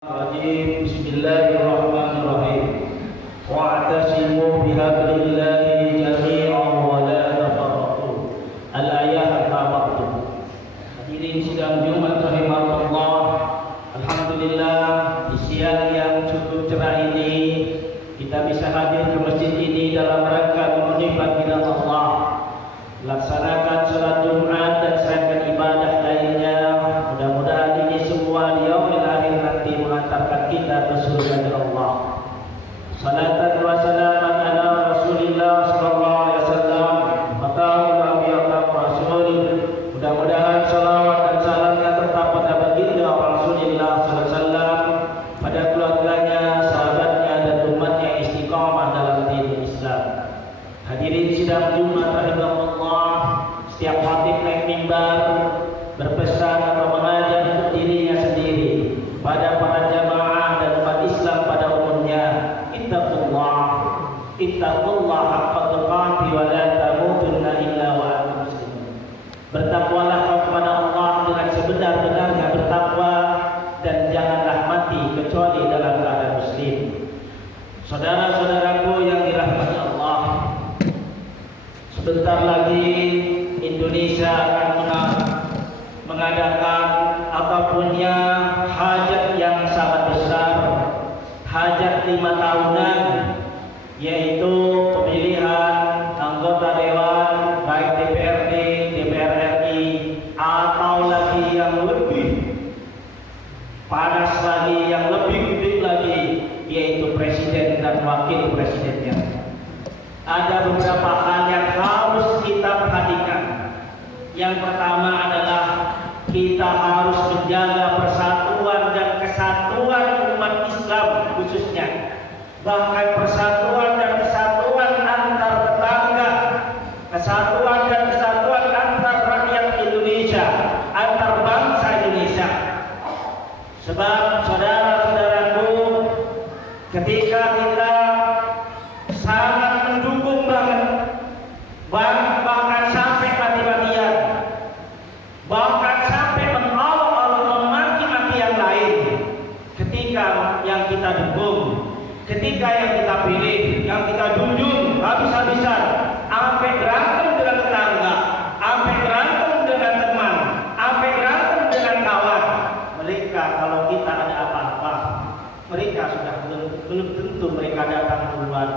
Bismillahirrahmanirrahim. Wa'tasimu bihablillahi jami'an wa la tafarraqu. Al-ayat al-baqarah. Hadirin sidang Jumat rahimahullah. Alhamdulillah, di siang yang cukup cerah ini kita bisa hadir ke masjid ini dalam rangka memenuhi panggilan Allah, melaksanakan salat Jumat dan serangkaian ibadah lainnya. Mudah-mudahan ini semua di yaumil akhir nanti mengantarkan kita ke surga Allah. Salatan wa salaman ala Rasulillah sallallahu alaihi wasallam. Maqamul anbiya wa rasul. Mudah-mudahan salawat dan salamnya tetap pada baginda Rasulullah sallallahu alaihi wasallam, pada keluarganya, sahabatnya dan umatnya istiqamah dalam din Islam. Hadirin sidang Jumat rahimahullah, setiap khatib naik mimbar berpesan atau mengajak untuk dirinya sendiri, pada para jamaah dan umat Islam pada umumnya, ittaqullah haqqa tuqatih wa la tamutunna illa wa antum muslimun. Bertakwalah kau kepada Allah dengan sebenar-benarnya bertakwa, dan janganlah mati kecuali dalam keadaan muslim. Saudara-saudaraku yang dirahmati Allah, sebentar lagi Indonesia akan mengadakan atau punya hajat yang sangat besar, hajat 5 tahunan, yaitu pemilihan anggota dewan baik DPRD, DPR RI, atau lagi yang lebih panas lagi, yang lebih gede lagi, yaitu presiden dan wakil presidennya. Ada beberapa hal yang harus kita perhatikan. Yang pertama adalah kita harus menjaga persatuan dan kesatuan umat Islam khususnya, bahkan persatuan dan kesatuan antar tetangga, kesatuan dan kesatuan antar rakyat Indonesia, antar bangsa Indonesia. Sebab saudara-saudaraku, ketika kita sangat mendukung bahkan sampai mati-matian, bahkan sampai mengolok-olok, memaki-maki yang lain, ketika yang kita dukung, ketika yang kita pilih, yang kita junjung habis-habisan, sampai berantem dengan tetangga, sampai berantem dengan teman, sampai berantem dengan kawan, mereka kalau kita ada apa-apa, mereka sudah belum tentu mereka datang duluan.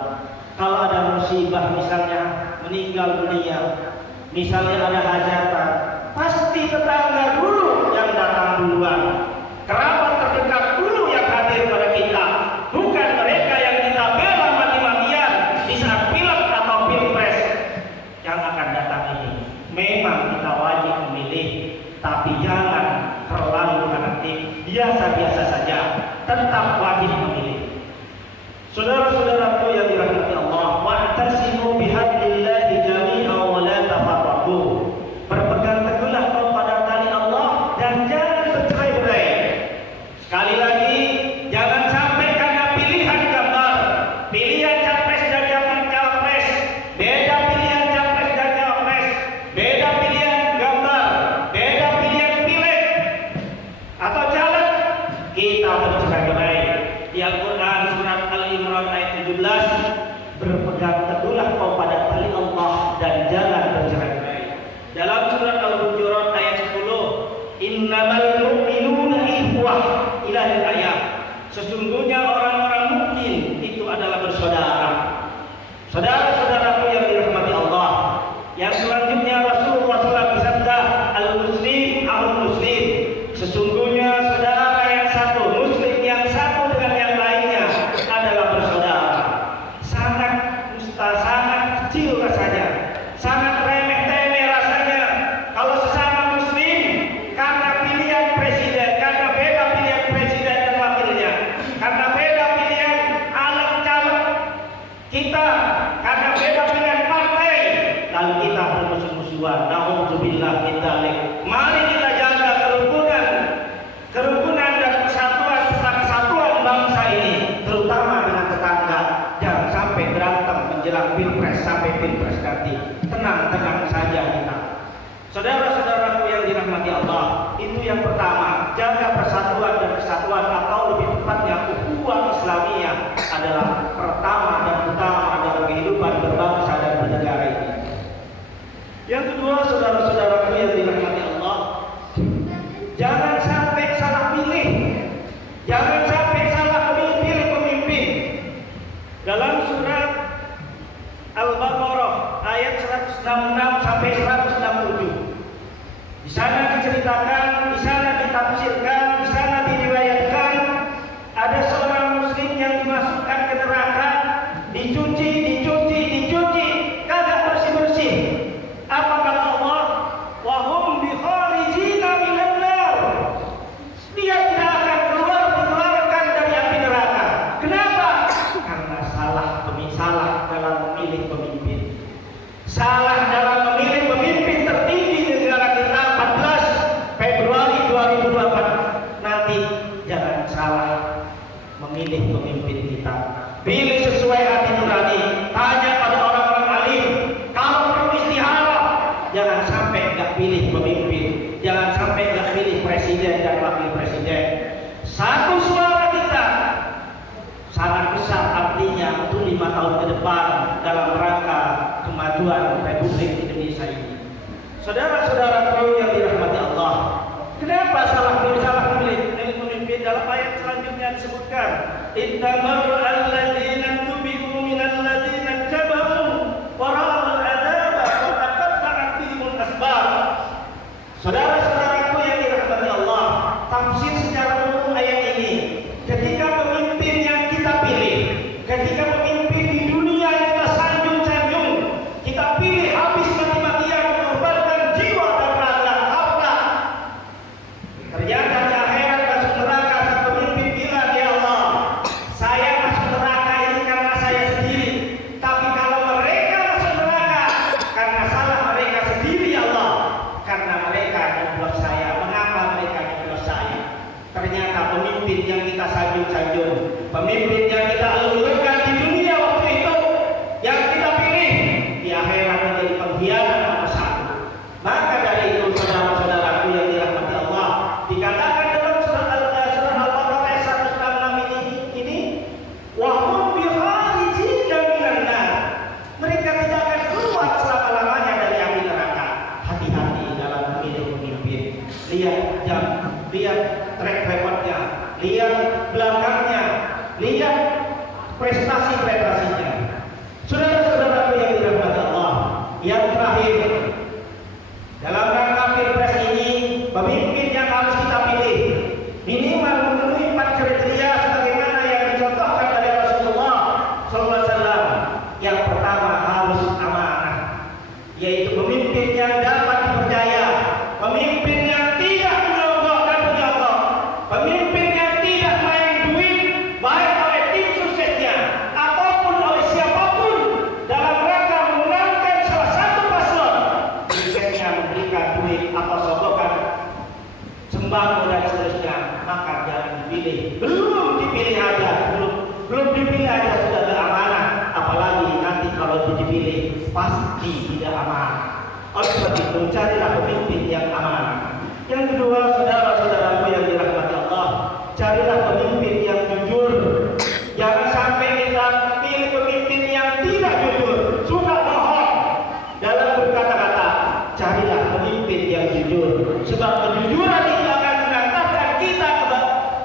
Kalau ada musibah, misalnya meninggal dunia, misalnya ada hajatan, pasti tetangga dulu yang datang duluan, kerabat terdekat dulu yang hadir pada kita, bukan mereka yang kita bela mati-matian di saat pilek atau pilpres yang akan datang ini. Memang kita wajib memilih, tapi jangan terlalu fanatik, biasa-biasa saja, tetap wajib memilih. Saudara-saudaraku yang dirahmati Allah, wa'tasimu bihablillahi jami'an wa la tafarraqu. Berpegang teguhlah kau pada tali Allah dan jangan bercerai-berai. Sekali lagi, jangan sampai karena pilihan gambar, pilihan capres dan cawapres, beda pilihan capres dan cawapres, beda pilihan gambar, beda pilihan pilek atau caleg, kita bercerai-berai. Di Al-Quran surat Al-Imran ayat 17, berpegang teguhlah kau pada tali Allah dan jangan bercerai-berai. Dalam surat Al-Hujurat ayat 10, innamal mu'minuna ikhwah, ila ayat. Sesungguhnya orang-orang mukmin itu adalah bersaudara. Saudara-saudaraku yang dirahmati Allah, yang selanjutnya Rasulullah SAW bersabda, al-muslim ahul muslim. Sesungguhnya saudara yang satu, muslim yang satu dengan yang lainnya adalah bersaudara. Sangat kecil rasanya, sangat remeh-temeh rasanya kalau sesama muslim karena pilihan presiden, karena beda pilihan presiden dan wakilnya, karena beda pilihan alat caleg kita, karena beda pilihan partai, lalu kita bermusuh-musuhan. Na'udzubillah min dzalik. Mari kita jaga kerukunan dan persatuan serta kesatuan bangsa ini, terutama dengan tetangga. Jangan sampai berantem menjelang pilpres sampai pilpres nanti. Tenang-tenang saja kita. Saudara-saudaraku yang dirahmati Allah, itu yang pertama, jaga persatuan dan kesatuan, atau lebih adalah pertama dan utama dalam kehidupan berbangsa dan bernegara ini. Yang kedua, saudara-saudaraku yang dirahmati Allah, jangan sampai salah pilih, jangan sampai salah pilih pemimpin. Dalam surat Al-Baqarah ayat 166 sampai 167, di sana diceritakan, di sana ditafsirkan, di sana diriwayatkan ada seorang muslim yang dimasukkan ke neraka, dicuci, kagak bersih-bersih. Apa kata Allah? Wa hum bi kharijina minan nar. Dia tidak akan dikeluarkan dari api neraka. Kenapa? Karena salah dalam memilih pemimpin. Salah dalam memilih pemimpin tertinggi negara kita 14 Februari 2024. Nanti jangan salah memilih pemimpin kita. Pilih sesuai hati nurani. Tanya pada orang-orang alim. Kalau perlu istihara, jangan sampai nggak pilih pemimpin. Jangan sampai nggak pilih presiden dan wakil presiden. Satu suara kita sangat besar artinya untuk 5 tahun ke depan dalam rangka kemajuan Republik Indonesia ini. Saudara-saudaraku yang dirahmati Allah, kenapa salah memilih pemimpin? Dalam ayat selanjutnya disebutkan, ittabaru alladzina tubi'u minal ladzina tabahu wa ra'ul adzaba wa taqatta'at bihimul asbab. Saudara-saudaraku yang dirahmati Allah, tafsir secara umum ayat ini, ketika pemimpin yang kita pilih, ketika pemimpin di dunia yang kita sanjung-sanjung, kita pilih habis mati-matian mengorbankan jiwa dan raga harta, ternyata di akhirat masuk neraka, sang pemimpin bilang, ya Allah, saya masuk neraka ini karena saya sendiri, tapi kalau mereka masuk neraka karena salah mereka sendiri, ya Allah, karena mereka nyebut saya, mengapa mereka nyebut saya? Ternyata pemimpin yang kita sanjung-sanjung, pemimpin yang kita elulukan di dunia waktu itu, yang kita pilih, di akhirat menjadi pengkhianat nomor 1. Maka dari itu, saudara-saudaraku yang dirahmati Allah, dikatakan dalam surat Al-Baqarah ayat 166 ini, wa hum bi kharijina minan nar. Mereka tidak akan keluar selama-lamanya dari api neraka. Hati-hati dalam memilih pemimpin. Lihat track recordnya, lihat belakangnya, lihat prestasi-prestasinya. Saudara-saudaraku yang dirahmati Allah, yang terakhir, dalam rangka Pilpres ini, pemimpin yang harus kita pilih minimal memenuhi 4 kriteria sebagaimana yang dicontohkan oleh Rasulullah SAW. Yang pertama harus amanah, yaitu pemimpin yang dapat dipercaya, pemimpin yang tidak menyogok dan menyogok, pemimpin yang tidak main duit baik oleh tim suksesnya ataupun oleh siapapun dalam rangka memenangkan salah satu paslon, suksesnya memberikan duit atau sogokan sembako dan seterusnya, maka jangan dipilih. Belum dipilih aja sudah ada amanah, apalagi nanti kalau dipilih pasti tidak amanah. Oleh sebab itu, carilah pemimpin yang amanah. Yang kedua, saudara-saudaraku yang dirahmati Allah, carilah pemimpin yang jujur. Jangan sampai kita pilih pemimpin yang tidak jujur, suka bohong dalam berkata-kata. Carilah pemimpin yang jujur, sebab kejujuran itu akan mengantarkan kita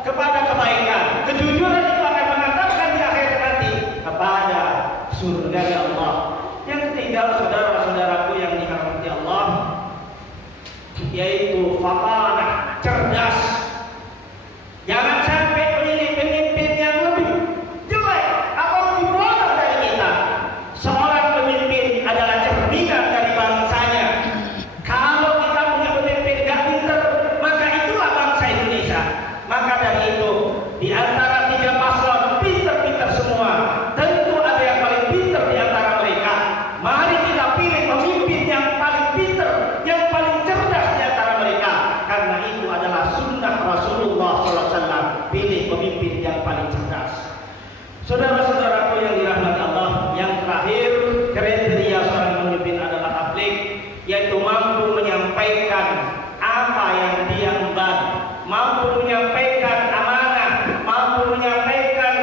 kepada kebaikan. Kejujuran itu akan mengantarkan di akhir nanti kepada surga Allah. Yang ketiga, saudara-saudaraku yang dirahmati Allah, yaitu fatanah, cerdas. Jangan sampai memilih pemimpin yang lebih jelek atau lebih bodoh dari kita. Seorang pemimpin adalah cerminan dari bangsanya. Kalau kita punya pemimpin gak pinter, maka itulah bangsa Indonesia. Maka dari itu, di antara 3 paslon pinter-pinter semua, tentu ada yang paling pinter di antara mereka. Mari kita pilih pemimpin yang paling pinter, yang paling cerdas di antara mereka, karena itu adalah sunnah Rasulullah SAW. Pilih pemimpin yang paling cerdas. Saudara-saudaraku yang dirahmati Allah, yang terakhir kriteria seorang pemimpin adalah tabligh, yaitu mampu menyampaikan apa yang dia emban, mampu menyampaikan amanah, mampu menyampaikan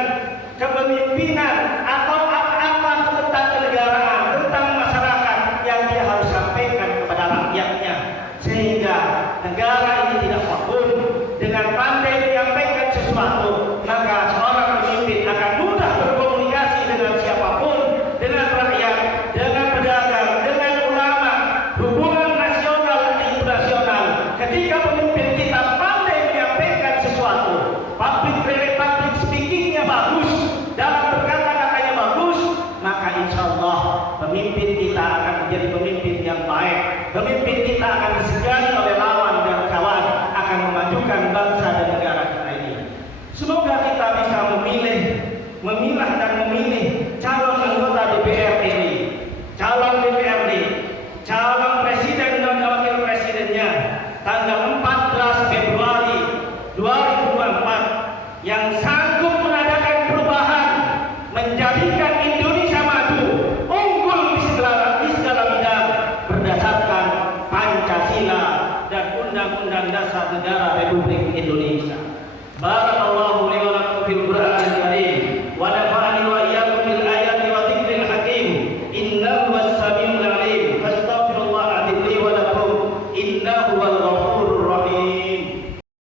kepemimpinan pemimpinan atau apa-apa tentang kenegaraan, tentang masyarakat yang dia harus sampaikan kepada rakyatnya, sehingga negara ini tidak vakum. Dengan pandai menyampaikan sesuatu, maka seorang pemimpin akan mudah berkomunikasi dengan siapapun, dengan rakyat, dengan pedagang, dengan ulama, hubungan nasional dan internasional. Ketika pemimpin kita pandai menyampaikan sesuatu, public speakingnya bagus, dalam berkata-katanya bagus, maka insya Allah pemimpin kita akan menjadi pemimpin yang baik. Pemimpin kita akan disegani oleh lawan dan kawan, akan memajukan bangsa dan negara kita ini. Semoga kita bisa memilah dan memilih calon anggota DPR ini, calon DPRD, calon presiden dan wakil presidennya tanggal 14 Februari 2024 yang sanggup mengadakan perubahan, menjadikan Indonesia maju, unggul di segala bidang berdasarkan Pancasila dan Undang-Undang Dasar Negara Republik Indonesia.